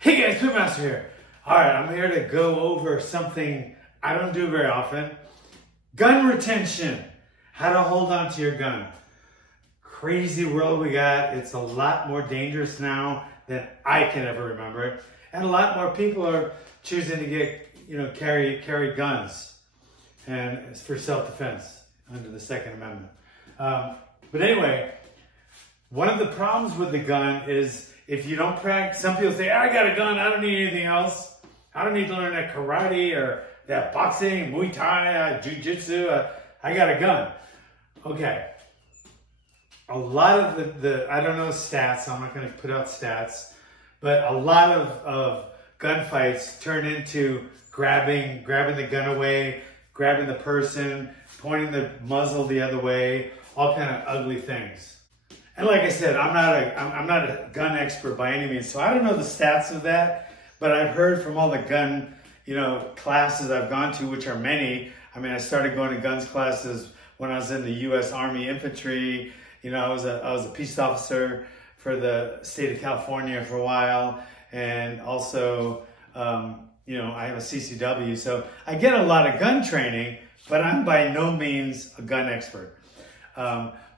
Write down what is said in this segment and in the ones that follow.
Hey guys, Quizmaster here. Alright, I'm here to go over something I don't do very often. Gun retention. How to hold on to your gun. Crazy world we got. It's a lot more dangerous now than I can ever remember. And a lot more people are choosing to get, carry guns. And it's for self-defense under the Second Amendment. But anyway, one of the problems with the gun is if you don't practice, some people say, I got a gun, I don't need anything else. I don't need to learn that karate or that boxing, Muay Thai, Jiu-Jitsu. I got a gun. Okay. A lot of I don't know stats, so I'm not going to put out stats, but a lot of gunfights turn into grabbing the gun away, grabbing the person, pointing the muzzle the other way, all kind of ugly things. And like I said, I'm not a gun expert by any means, so I don't know the stats of that, but I've heard from all the gun, classes I've gone to, which are many. I mean, I started going to guns classes when I was in the U.S. Army Infantry. I was a peace officer for the state of California for a while, and also, I have a CCW, so I get a lot of gun training, but I'm by no means a gun expert.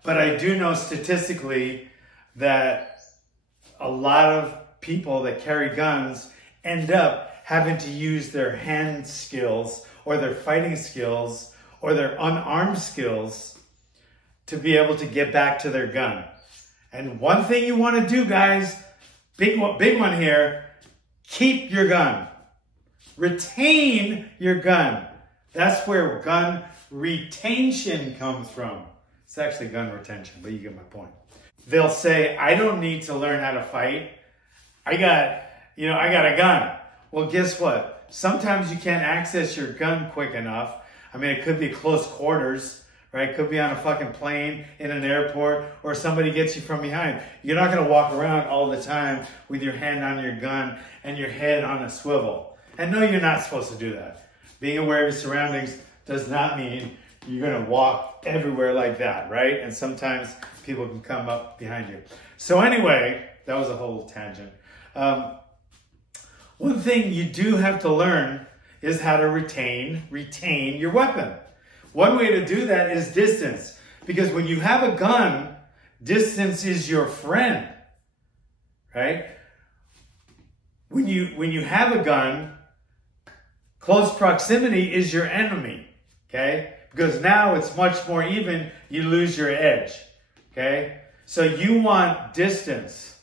But I do know statistically that a lot of people that carry guns end up having to use their hand skills or their fighting skills or their unarmed skills to be able to get back to their gun. And one thing you want to do, guys, big one here, keep your gun. Retain your gun. That's where gun retention comes from. It's actually gun retention, but you get my point. They'll say, I don't need to learn how to fight. I got a gun. Well, guess what? Sometimes you can't access your gun quick enough. I mean, it could be close quarters, right? It could be on a fucking plane, in an airport, or somebody gets you from behind. You're not going to walk around all the time with your hand on your gun and your head on a swivel. And no, you're not supposed to do that. Being aware of your surroundings does not mean you're going to walk everywhere like that, right? And sometimes people can come up behind you. So anyway, that was a whole tangent. One thing you do have to learn is how to retain your weapon. One way to do that is distance. Because when you have a gun, distance is your friend, right? When you have a gun, close proximity is your enemy, okay? Because now it's much more even, you lose your edge, okay? So you want distance,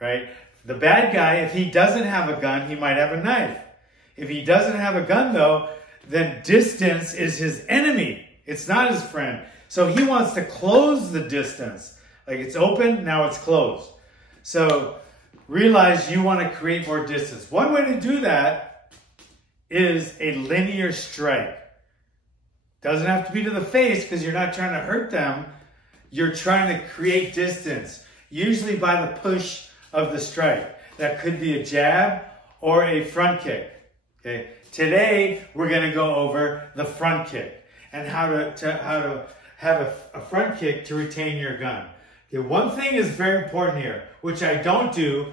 right? The bad guy, if he doesn't have a gun, he might have a knife. If he doesn't have a gun though, then distance is his enemy. It's not his friend. So he wants to close the distance. Like it's open, now it's closed. So realize you want to create more distance. One way to do that is a linear strike. Doesn't have to be to the face because you're not trying to hurt them. You're trying to create distance, usually by the push of the strike. That could be a jab or a front kick. Okay. Today we're going to go over the front kick and how to have a front kick to retain your gun. Okay. One thing is very important here, which I don't do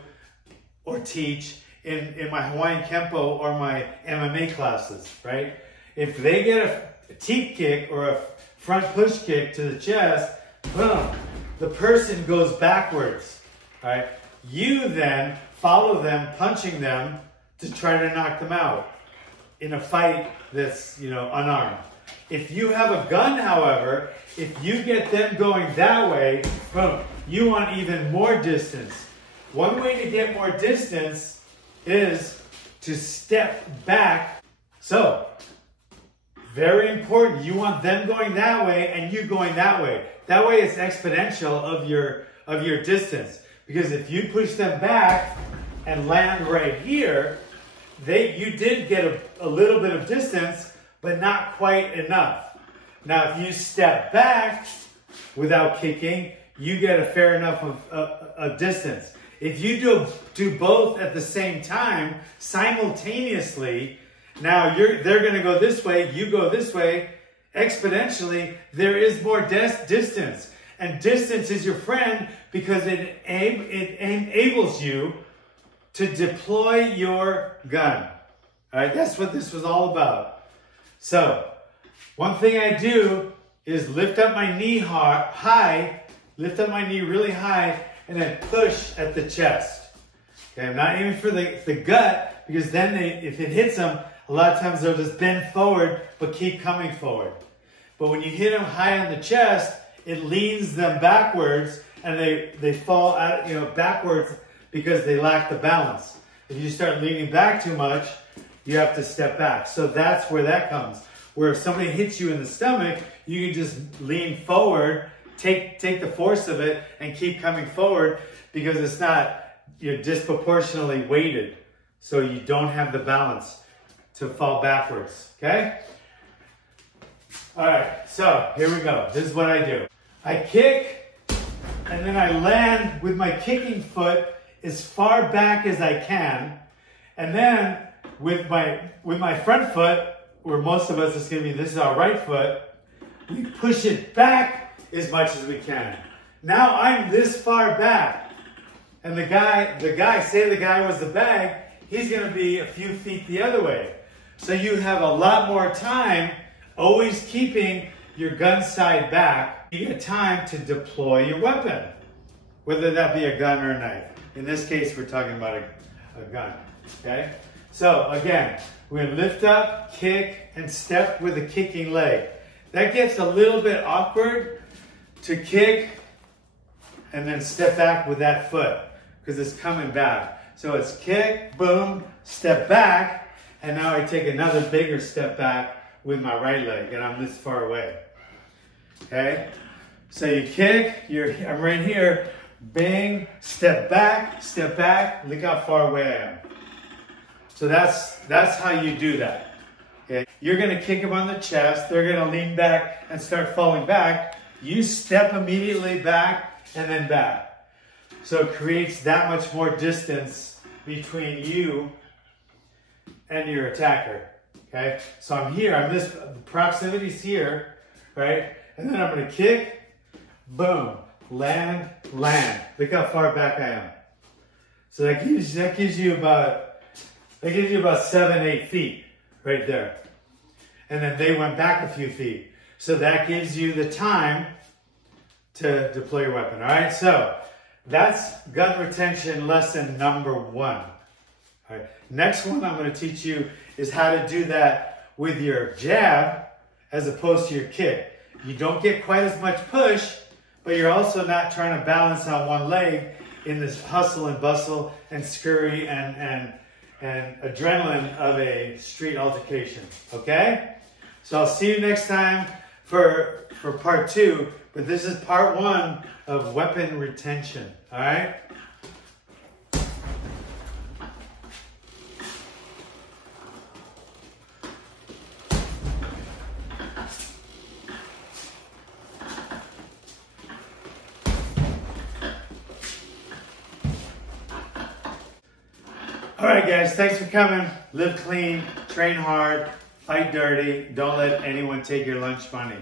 or teach in my Hawaiian Kempo or my MMA classes. Right? If they get a teep kick or a front push kick to the chest, boom, the person goes backwards, right? You then follow them, punching them to try to knock them out in a fight that's, unarmed. If you have a gun, however, if you get them going that way, boom, you want even more distance. One way to get more distance is to step back. So, very important. You want them going that way and you going that way. That way it's exponential of your distance. Because if you push them back and land right here, you did get a little bit of distance, but not quite enough. Now, if you step back without kicking, you get a fair enough of distance. If you do both at the same time, simultaneously, now they're going to go this way, you go this way, exponentially, there is more distance. And distance is your friend because it enables you to deploy your gun. All right, that's what this was all about. So, one thing I do is lift up my knee high, lift up my knee really high, and then push at the chest. Okay, I'm not aiming for the gut, because then if it hits them, a lot of times they'll just bend forward, but keep coming forward. But when you hit them high on the chest, it leans them backwards, and they fall out, backwards because they lack the balance. If you start leaning back too much, you have to step back. So that's where that comes. Where if somebody hits you in the stomach, you can just lean forward, take the force of it, and keep coming forward, because it's not, you're disproportionately weighted. So you don't have the balance to fall backwards, okay? All right, so here we go. This is what I do. I kick, and then I land with my kicking foot as far back as I can. And then with my front foot, where most of us is going to be, this is our right foot, we push it back as much as we can. Now I'm this far back. And the guy, say the guy was the bag, he's going to be a few feet the other way. So you have a lot more time always keeping your gun side back. You get time to deploy your weapon, whether that be a gun or a knife. In this case, we're talking about a gun, okay? So again, we're going to lift up, kick, and step with a kicking leg. That gets a little bit awkward to kick and then step back with that foot, because it's coming back. So it's kick, boom, step back, and now I take another bigger step back with my right leg, and I'm this far away. Okay? So you kick, I'm right here, bang, step back, look how far away I am. So that's how you do that. Okay? You're gonna kick them on the chest, they're gonna lean back and start falling back. You step immediately back and then back. So it creates that much more distance between you and your attacker. Okay? So I'm here, the proximity's here, right? And then I'm gonna kick, boom, land. Look how far back I am. So that gives you about 7-8 feet right there. And then they went back a few feet. So that gives you the time to deploy your weapon. All right, so that's gun retention lesson number 1. All right, next one I'm going to teach you is how to do that with your jab as opposed to your kick. You don't get quite as much push, but you're also not trying to balance on one leg in this hustle and bustle and scurry and adrenaline of a street altercation, okay? So I'll see you next time for part 2, but this is part 1 of weapon retention, all right? All right, guys, thanks for coming. Live clean, train hard, fight dirty. Don't let anyone take your lunch money.